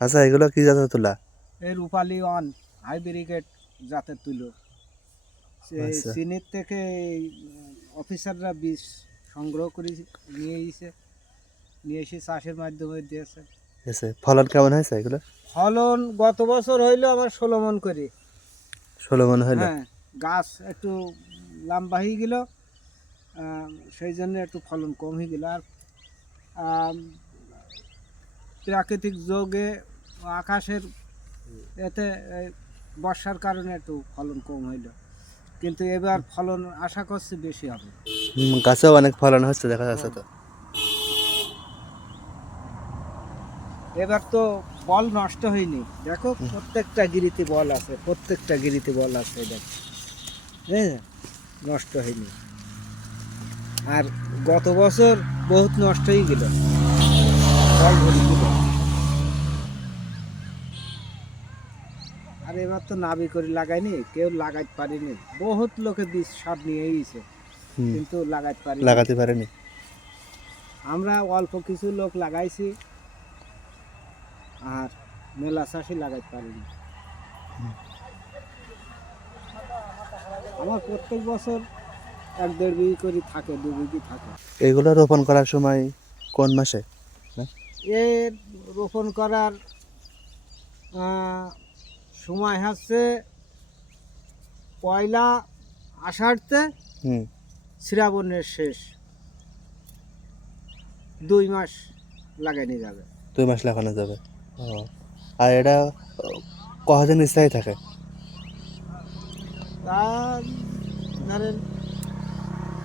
আচ্ছা, এগুলো কি জাতের তুলা? এই রূপালী ওয়ান হাইব্রিকেট জাতের তুলো। আচ্ছা চীনের থেকে অফিসাররা বীজ সংগ্রহ করে নিয়ে এসে চাষের মাধ্যমে দিয়েছে। এসে ফলন কেমন হয়েছে এগুলো? ফলন গত বছর হইলো আমার 16 মণ করে। 16 মণ হইলো? হ্যাঁ, গাছ একটু লম্বা হয়ে গেল, সেই জন্য একটু ফলন কম হয়ে গেল। আর আম, প্রাকৃতিক যোগে আকাশের এতে বর্ষার কারণে একটু ফলন কম হইল, কিন্তু এবার ফলন আশা করছি বেশি হবে। গাছেও অনেক ফলন হচ্ছে দেখা যাচ্ছে তো। এবার তো বল নষ্ট হয়নি, দেখো প্রত্যেকটা গিরিতে বল আছে, প্রত্যেকটা গিরিতে বল আছে, দেখো হ্যাঁ, নষ্ট হয়নি। আর গত বছর বহুত নষ্ট হয়ে গেল, বল ভরে গেল। আর এবার তো নাবি করে লাগাইনি, কেউ লাগাইতে পারিনি, বহুত লোকে বীজ সার নিয়ে এসেছে কিন্তু লাগাতে পারেনি। আমরা অল্প কিছু লোক লাগাইছি, আর মেলা চাষি লাগাইতে পারিনি। আমার প্রত্যেক বছর 1-1.5 বিঘি করে থাকে, 2 বিঘি থাকে। এগুলো রোপণ করার সময় কোন মাসে? এর রোপণ করার সময় হচ্ছে পয়লা আষাঢ়তে শ্রাবণের শেষ, 2 মাস লাগানো যাবে। 2 মাস লাগানো যাবে। ও, আর এটা কতদিন স্থায়ী থাকে? তা ধরেন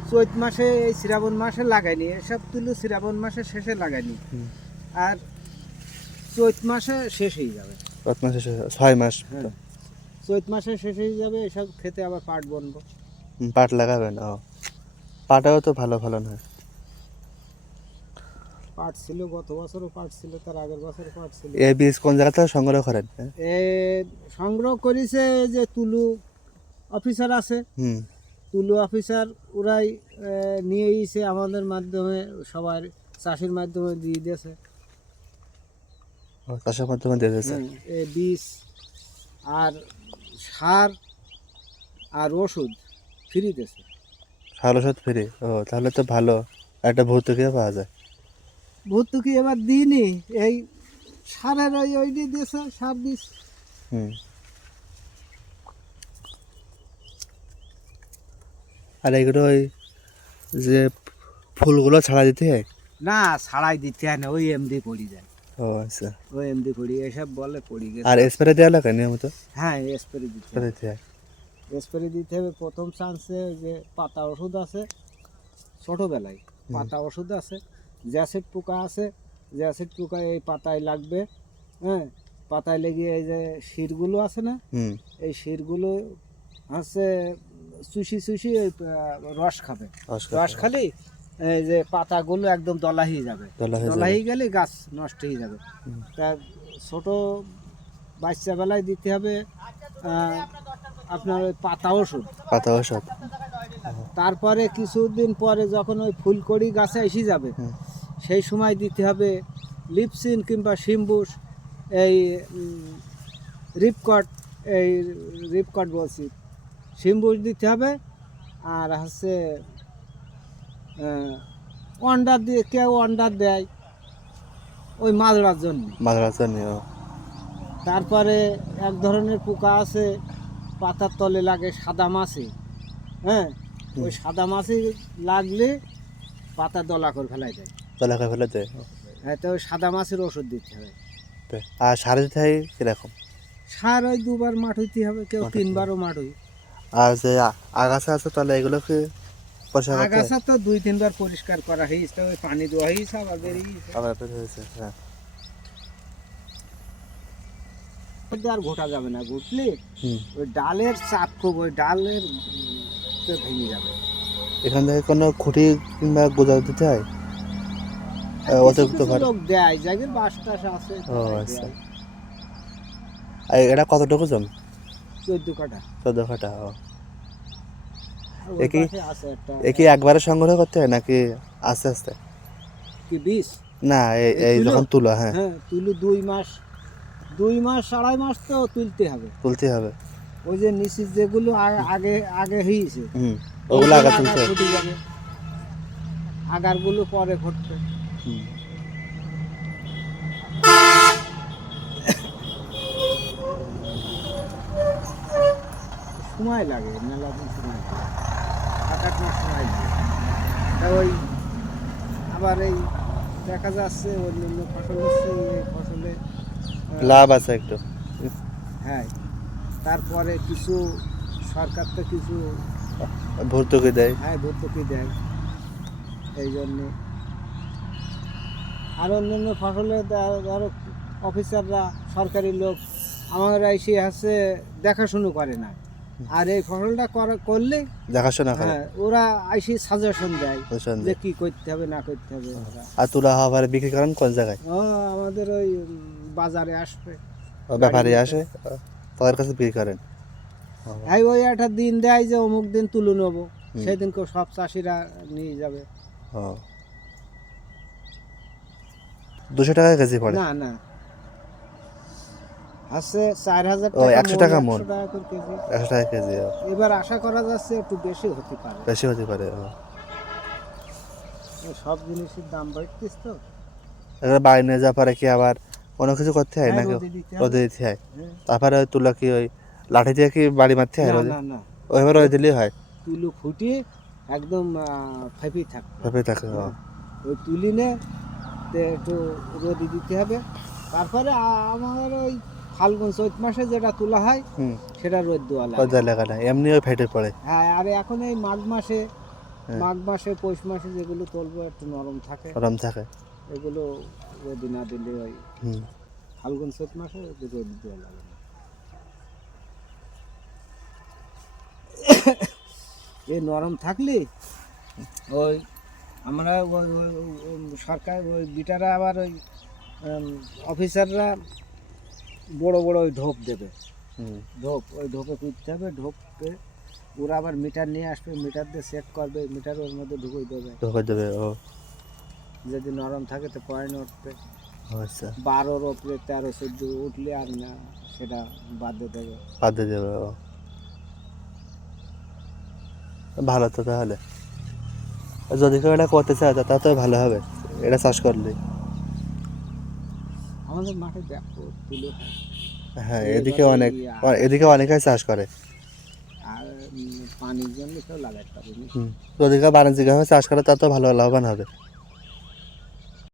চৈত মাসে, এই শ্রাবণ মাসে লাগাইনি, এসব তুলো শ্রাবণ মাসের শেষে লাগাইনি, আর চৈত মাসে শেষ হয়ে যাবে। 6 মাস। হ্যাঁ, চৈত মাসে শেষ হয়ে যাবে, এসব খেতে আবার পাট বনবো। পাট লাগাবেন? ও, পাটেও তো ভালো ফলন হয়। পাট ছিল গত বছরও, পাট ছিল তার আগের বছরও পাট ছিল। এই বীজ কোন জায়গা থেকে সংগ্রহ করেন? এ সংগ্রহ করেছে যে তুলু অফিসার আছে, তুলু অফিসার, ওরাই নিয়ে এসে আমাদের মাধ্যমে, সবার চাষির মাধ্যমে দিয়ে দিয়েছে। চাষের মাধ্যমে দিয়ে দিয়েছে। এই বীজ আর সার আর ওষুধ ফ্রি দিয়েছে। সার ওষুধ ফ্রি? ও, তাহলে তো ভালো, একটা ভর্তুকিও পাওয়া যায়। ভর্তুকি এবার দিইনি, এই সারের ওই দিয়েছে, সার বীজ। আর এগুলো ওই যে ফুলগুলো ছাড়া দিতে হয়? না, ছাড়াই দিতে হয় না, ওই এমডি পড়ি যায়। ও আচ্ছা। ওই এমডি পড়ি, এসব বলে পড়ি গেছে। আর স্প্রে দেওয়া লাগে নিয়মিত? হ্যাঁ, স্প্রে দিতে স্প্রে হবে, দিতে হয়। স্প্রে দিতে হবে। প্রথম চান্সে যে পাতা ওষুধ আছে, ছোটোবেলায় পাতা ওষুধ আছে, জ্যাসিড পোকা আছে, জ্যাসিড পোকা এই পাতায় লাগবে। হ্যাঁ, পাতায় লেগে এই যে শিরগুলো আছে না, এই শিরগুলো হচ্ছে চুষি চুষি ওই রস খাবে। রস খালি এই যে পাতাগুলো একদম দলা হয়ে যাবে, দলা হয়ে গেলে গাছ নষ্ট হয়ে যাবে। তা ছোট বাচ্চা বেলায় দিতে হবে আপনার ওই পাতা ওষুধ। তারপরে কিছুদিন পরে যখন ওই ফুলকড়ি গাছে এসে যাবে, সেই সময় দিতে হবে লিপসিন কিংবা শিম্বুস, এই রিপকট বলছি, শিম্বুস দিতে হবে। আর হচ্ছে অন্ডার দিয়ে, কেউ অন্ডার দেয় ওই মাজড়ার জন্য। তারপরে এক ধরনের পোকা আছে পাতার তলে লাগে, সাদা মাছি। হ্যাঁ, ওই সাদা মাছি লাগলে পাতা দলা করে ফেলাই দেয়। হ্যাঁ, তো ওই সাদা মাছির ওষুধ দিতে হবে। আর সার দিতে হয় কিরকম? সার ওই 2 বার মাঠুইতে হবে, কেউ 3 বারও মাঠুই। আর যে আগাছা আছে তাহলে এগুলোকে আগাছা তো 2-3 বার পরিষ্কার করা হয়েছে, ওই পানি দেওয়া হয়েছে, আবার বেরিয়েছে। হ্যাঁ, আর ঘোটা যাবে না, ঘুটলে ওই ডালের চাপ খুব, ওই ডালের ভেঙে যাবে। এখান থেকে কোনো খুঁটি কিংবা গোজা দিতে হয়? অতিরিক্ত লোক দেয়, জায়গায় বাস টাস আছে। ও আচ্ছা। এটা কতটুকু জমি? 14 কাঠা। 14 কাঠা। ও, একই একবারে সংগ্রহ করতে হয় নাকি আস্তে আস্তে? কি বীজ? না, এই যখন তুলো। হ্যাঁ, তুলো 2 মাস 2 মাস 2.5 মাস তো তুলতে হবে। তুলতে হবে। ওই যে নিচে যেগুলো আগে আগে হয়েছে ওগুলো আগা তুলতে হবে। ফুটে যাবে, আগারগুলো পরে ফুটবে। হুম। সময় লাগে, মেলা দিন সময় লাগে, 7-8 মাস সময় লাগে। তা ওই আবার এই দেখা যাচ্ছে অন্যান্য ফসল হচ্ছে এই ফসলে লাভ আছে একটু। হ্যাঁ, তারপরে কিছু সরকার তো কিছু ভর্তুকি দেয়। হ্যাঁ ভর্তুকি দেয়, এই জন্যে। আর অন্যান্য ফসলে ধরো অফিসাররা সরকারি লোক আমারা এসে আছে দেখাশুনো করে না, আর এই ফসলটা করলে দেখাশোনা করে। হ্যাঁ ওরা এসে সাজেশন দেয় বুঝছেন যে যে। কি করতে হবে না করতে হবে। ওরা আর তুলা হওয়া পরে বিক্রি করেন কোন জায়গায়? আমাদের ওই বাজারে আসবে, ব্যাপারী আসে, তাদের কাছে বিক্রি করেন। এই ওই একটা দিন দেয় যে অমুক দিন তুলে নেবো, সেদিন সব চাষিরা নিয়ে যাবে। 200 টাকা কেজি পড়ে? না না, আছে 4000 ও, টাকা 100 টাকা মণ। 100 টাকা করে কেজি। 100 টাকা কেজি। এবার আশা করা যাচ্ছে একটু বেশি হতে পারে, বেশি হতে পারে। সব জিনিসের দাম বাড়তিস তো। এবার বাড়ি নিয়ে যাওয়ার পরে কি আবার কোনো কিছু করতে হয় হ্যাঁ, নাকি? রোদে দিতে হবে। রোদে দিতে হয়। হ্যাঁ। তারপরে ওই তুলা কি ওই লাঠি দিয়ে কি বাড়ি মারতে হয় না রোদে? না না, ওইভাবে রোদে দিলেই হয়? তুলো ফুটিয়ে একদম ফাঁপি থাকবে। ভাবে থাকে। ওই তুলি নে একটু রোদে দিতে হবে। তারপরে আমার ওই ফাল্গুন চৈত মাসে যেটা তোলা হয় হুম। সেটা রোদ দেওয়া লাগে। রোদে লাগা না, এমনি ওই ফেটে পড়ে। হ্যাঁ, আর এখন এই মাঘ মাসে হ্যাঁ। মাঘ মাসে পৌষ মাসে যেগুলো তুলবো একটু নরম থাকে, গরম থাকে। এগুলো রোদে না দিলে ওই হুম। ফাল্গুন চৈত মাসে রোদ দেওয়া লাগে না। এই নরম থাকলে ওই আমরা সরকার ওই বিটারা আবার ওই অফিসাররা বড় বড় ওই ঢোপ দেবে, ওই ঢোপে কুদতে হবে, ঢোপে ওরা আবার মিটার নিয়ে আসবে, মিটার দিয়ে চেক করবে, মিটার ওর মধ্যে ঢুকিয়ে দেবে, ঢোকে দেবে। যদি নরম থাকে তো পয়েন্ট উঠবে। আচ্ছা। 12-র ওপরে 13-14 উঠলে আর না সেটা বাদ দিয়ে দেবে। বাদ দিয়ে দেবে। ভালো তো তাহলে। যদি কেউ এটা করতে চায় তা তো ভালো হবে, এটা চাষ করলে। আমাদের মাঠে দেখো তুলো, হ্যাঁ, এদিকে অনেকেই চাষ করে। আর পানির জন্য কেউ লাগাতে পারেনি। যদি কেউ বাণিজ্যিকভাবে চাষ করে তা তো ভালো লাভবান হবে।